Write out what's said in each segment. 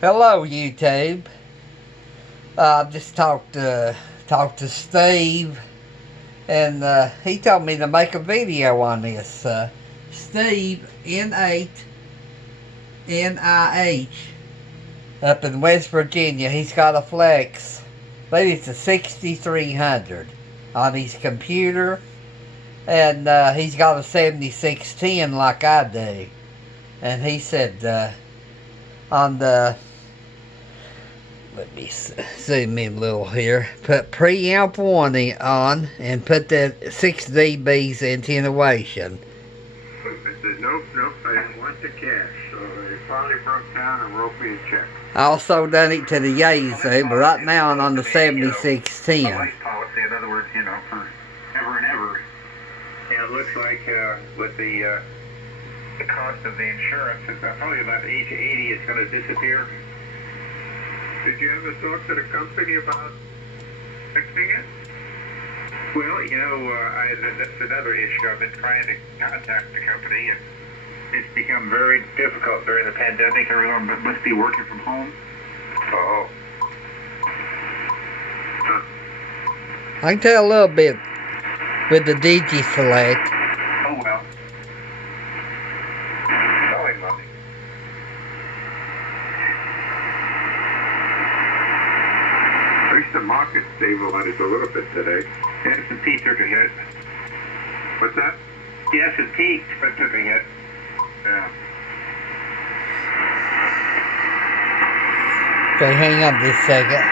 Hello, YouTube. I just talked to Steve, and he told me to make a video on this. Steve N8NIH up in West Virginia. He's got a Flex. I believe it's a 6300 on his computer, and he's got a 7610 like I do. And he said on the let me zoom in a little here. Put preamp 1 on and put the 6 dBs in attenuation. I said, nope, I didn't want the cash. So they finally broke down and wrote me a check. I also done it to the Yazoo, but right now I'm on the 7610. A life policy, in other words, for ever and ever. And it looks like with the cost of the insurance, it's probably about age 80, it's going to disappear. Did you ever talk to the company about fixing it? Well, that's another issue. I've been trying to contact the company, and it's become very difficult during the pandemic. Everyone must be working from home. Oh. Huh. I can tell a little bit with the Digi Select. Oh, well. Golly money. At least the market stabilized a little bit today. The S&P took a hit. What's that? The S&P took a hit. Yeah. Okay, hang on just a second.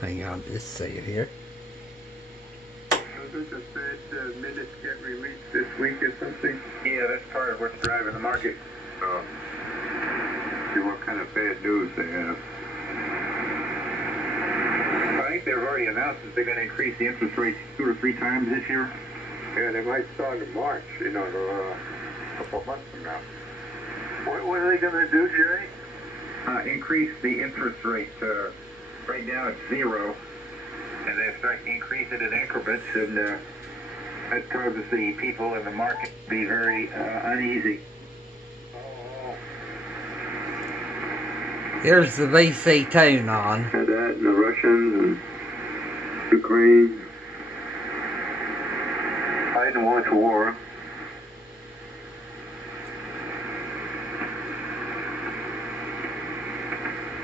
Hang on just a second here. Does the Fed minutes get released this week or something? Yeah, that's part of what's driving the market. See what kind of bad news they have. I think they've already announced that they're going to increase the interest rates 2 or 3 times this year. Yeah, they might start in March, a couple of months from now. What are they going to do, Jerry? Increase the interest rate. Right now it's 0. And they're starting to increase it in increments, and that causes the people in the market to be very uneasy. Here's the VC tune on. Had that, and the Russians and Ukraine. Biden wants war.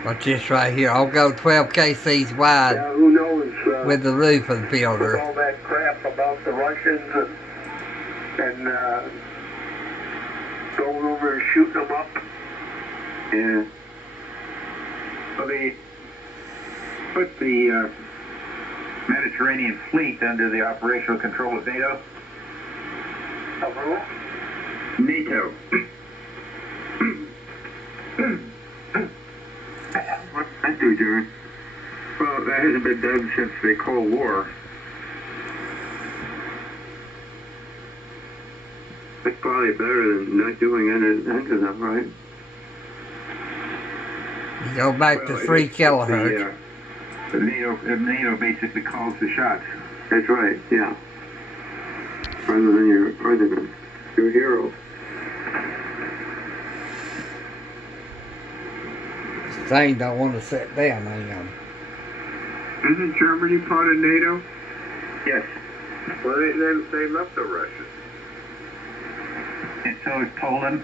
Watch this right here. I'll go 12 kcs wide. Yeah, who knows? With the roof of the builder. All that crap about the Russians and going over and shooting them up. Yeah. So they put the Mediterranean fleet under the operational control of NATO. Of who? NATO. What's that do, Jerry? Well, that hasn't been done since the Cold War. That's probably better than not doing any of them, right? You go back to 3 kilohertz. NATO basically calls the shots. That's right, yeah. Rather than your president, your hero. This thing don't want to sit down, hang on. Isn't Germany part of NATO? Yes. Well, they left the Russians. And so is Poland.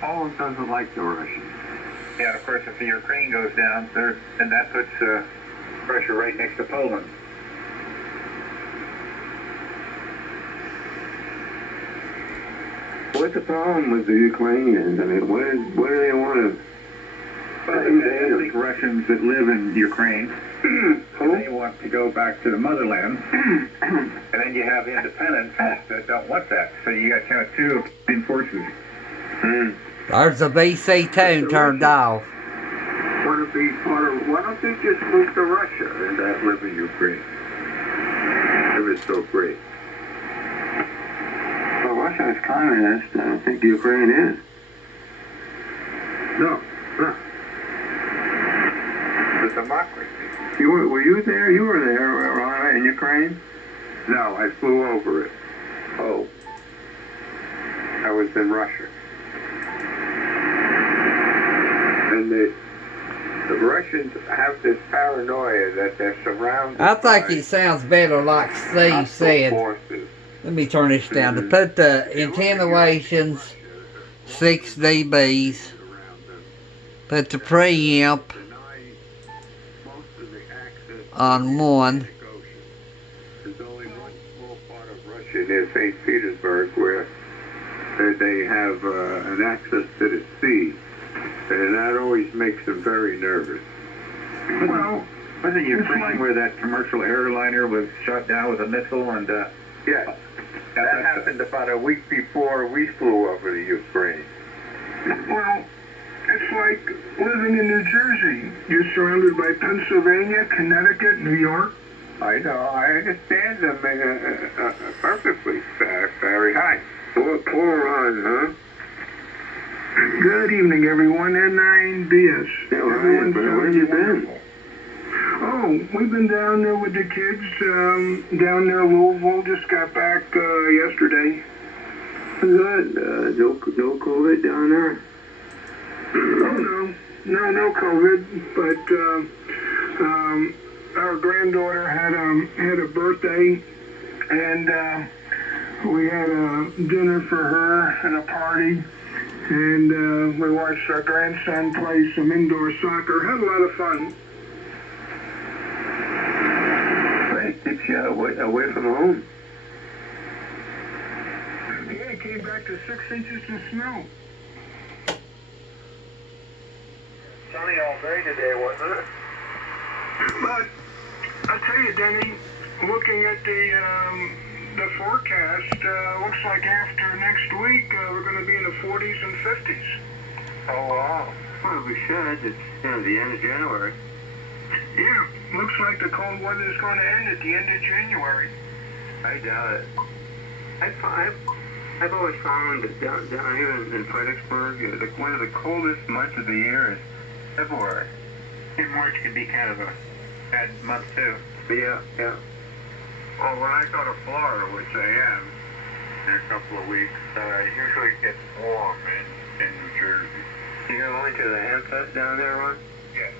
Poland doesn't like the Russians. Yeah, and of course, if the Ukraine goes down, then that puts pressure right next to Poland. What's the problem with the Ukrainians? I mean, what do they want to? Well, the ethnic Russians that live in Ukraine, they want to go back to the motherland, and then you have independents that don't want that. So you got kind of 2 opposing forces. There's the VC tune turned off. Why don't they just move to Russia and not live in Ukraine? If it's so great. Well, Russia is communist. I don't think Ukraine is. No. democracy. Were you there? You were there, Ron, in Ukraine? No, I flew over it. Oh. I was in Russia. And the Russians have this paranoia that they're surrounded I think by it sounds better like Steve hostile said. forces. Let me turn this down. To put the attenuations 6 dBs. Put the preamp on 1. There's only one small part of Russia near St. Petersburg where they have an access to the sea, and that always makes them very nervous. Well, wasn't Ukraine where that commercial airliner was shot down with a missile and, Yeah, that happened about a week before we flew over to Ukraine. Well, it's like living in New Jersey. You're surrounded by Pennsylvania, Connecticut, New York. I know, I understand them perfectly, very high. Poor Ron, huh? Good evening, everyone. N9BS. Yeah, right, but where have you been? Oh, we've been down there with the kids, down near Louisville. Just got back yesterday. Good. No COVID down there? Oh, no COVID. But our granddaughter had a birthday, and we had a dinner for her and a party. And we watched our grandson play some indoor soccer. Had a lot of fun. Right, keeps you away from home. Yeah, it came back to 6 inches of snow. Sunny all day today, wasn't it? But I'll tell you, Denny, looking at the forecast, looks like after next week we're going to be in the 40s and 50s. Oh, wow. Well, we should. It's, the end of January. Yeah, looks like the cold weather is going to end at the end of January. I doubt it. I've always found that down here in Fredericksburg, one of the coldest months of the year is February. And March can be kind of a bad month, too. Yeah. Well, when I go to Florida, which I am, in a couple of weeks, it usually gets warm in New Jersey. You're going to the Hamptons down there, Ron? Yeah.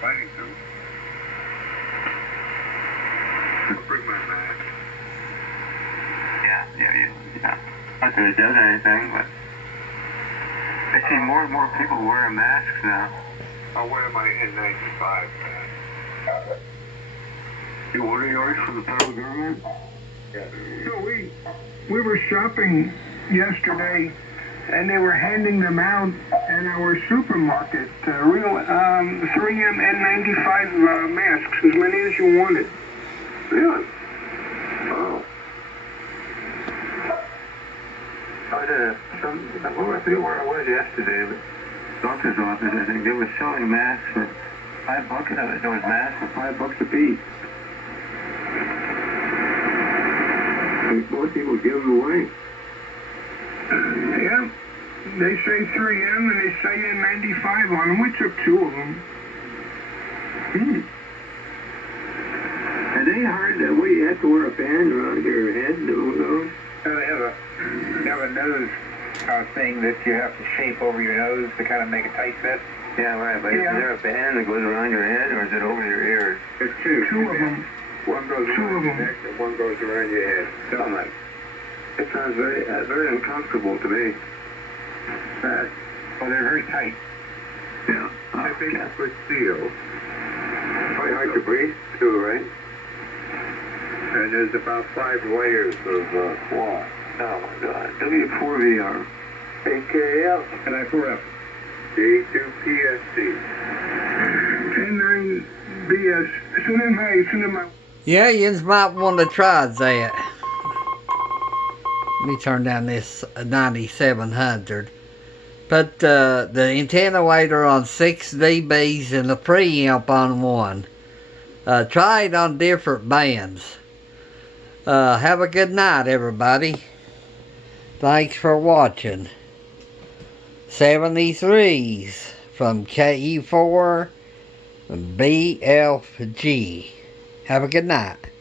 Planning to. I'll bring my mask. Yeah. Not that it does anything, but I see more and more people wearing masks now. I'll wear my N95 mask. You order yours from the federal government? Yeah. So we were shopping yesterday, and they were handing them out in our supermarket, real 3M N95 masks, as many as you wanted. Really? Oh. I forget where I was yesterday, but doctor's office, I think, they were selling masks for $5. There was masks for $5 a piece. Most people give them away. Yeah, they say 3M and they say N95 on them. We took 2 of them. Are they hard that way? You have to wear a band around your head to do those? they have a nose thing that you have to shape over your nose to kind of make a tight fit? Yeah, right, but is there a band that goes around your head, or is it over your ears? There's 2. 2 of them. One goes around your neck and one goes around your head. Something like it sounds very uncomfortable to me. Well, they're very tight. Yeah. I think it's for steel. Probably hard to breathe, too, right? And there's about 5 layers of cloth. Oh, my God. W4VR. AKL. And I4F. K2PSC. N9BS. Cinema. Yeah, you might want to try that. Let me turn down this 9700. Put the attenuator on 6 dBs and the preamp on 1. Try it on different bands. Have a good night, everybody. Thanks for watching. 73s from KE4. KE4BFH. Have a good night.